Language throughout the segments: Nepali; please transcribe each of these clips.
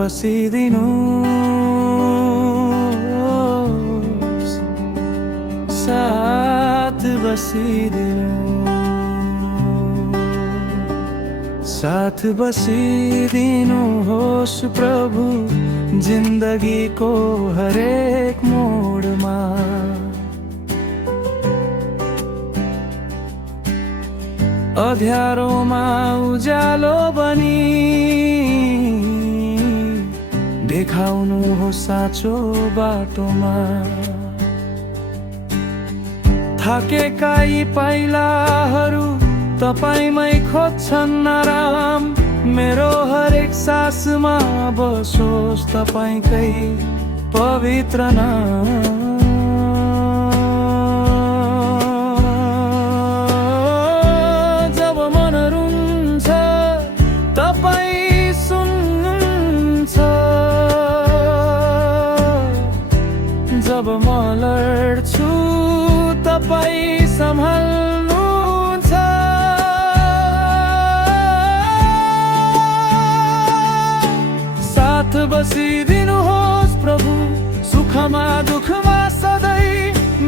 बसिदिनुहोस्, साथ बसिदिनुहोस्, साथ बसिदिनुहोस् प्रभु जिन्दगीको हरेक मोडमा। अँध्यारोमा उज्यालो बनी देखाउनु हो साँचो बाटोमा। थाकेका यी पाइलाहरू तपाईमै खोज्छन् आराम, मेरो हरेक सासमा बसोस् तपाईकै पवित्र नाम। जब म लड्छु तपाईँ सम्हाल्नुहुन्छ, साथ बसिदिनुहोस् प्रभु सुखमा दुःखमा सधैँ,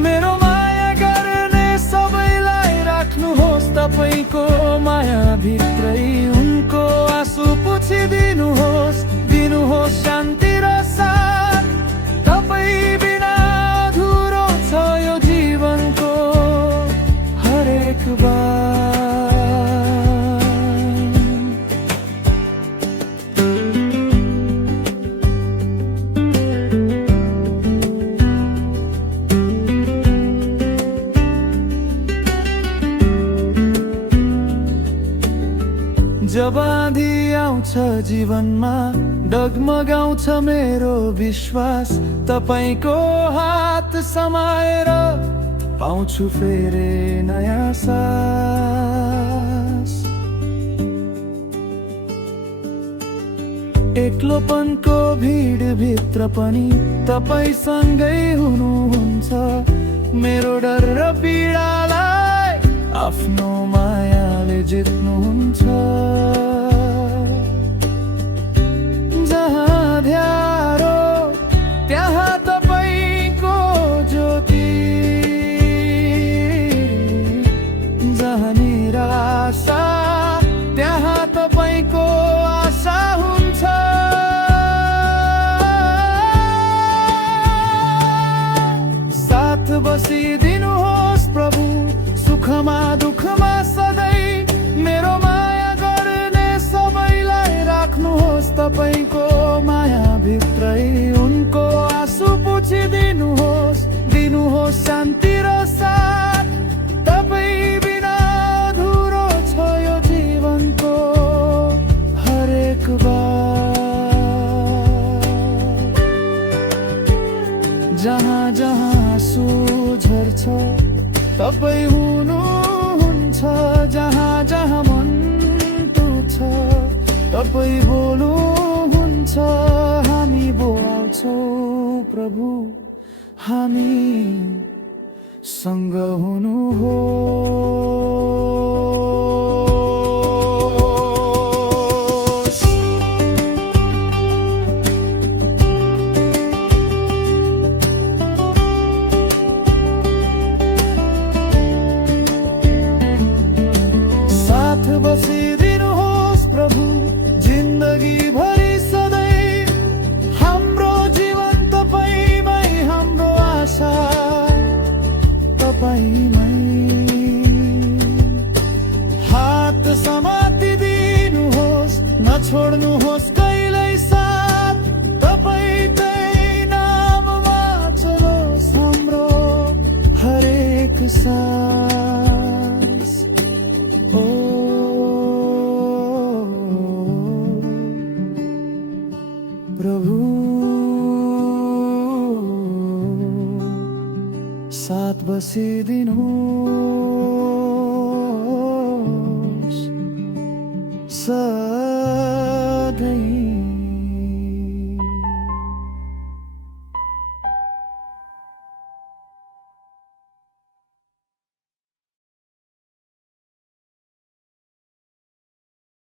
मेरो माया गर्ने सबैलाई राख्नुहोस् तपाईको माया भित्रै। उनको आँसु पुछिदिनुहोस्, दिनुहोस् शान्ति र साथ, तपाईँ बिना अधुरो छ यो जीवनको हरेक बार। जब आँधी आउँछ जीवनमा डगमगाउँछ मेरो विश्वास, तपाईको हात समाएर पाउँछु फेरि नयाँ सास। एक्लोपनको भिड भित्र पनि तपाईसँगै हुनुहुन्छ, मेरो डर र पीडालाई आफ्नो मायाले जित्नुहुन्छ। जहाँ ध्यारो त्यहाँ तपाईको ज्योति, जहाँ निराशा त्यहाँ तपाईको आशा हुन्छ। साथ बसिदिनुहोस् प्रभु सुखमा दुःखमा सधैँ, मेरो माया गर्ने सबैलाई राख्नुहोस् तपाईको माया भित्रै। उनको आँसु पुछिदिनुहोस्, दिनुहोस् शान्ति र साथ, तपाईँ बिना अधुरो छ यो जीवनको हरेक बार। जहाँ जहाँ आँसु झर्छ तपाईँ हुनुहुन्छ, जहाँ जहाँ मन टुट्छ तपाईँ बोल्नुहुन्छ। हामी बोलाउँछौँ प्रभु हामी सँग हुनुहोस्। साथ बसिदिनुहोस् प्रभु जिन्दगी भरि सधैँ, हाम्रो जीवन तपाईमै, हाम्रो आशा तपाईमै। हात समातिदिनुहोस्, नछोड्नुहोस् कहिल्यै साथ, तपाईकै नाममा चलोस् हाम्रो हरेक सास। ओ प्रभु साथ बसिदिनुहोस्।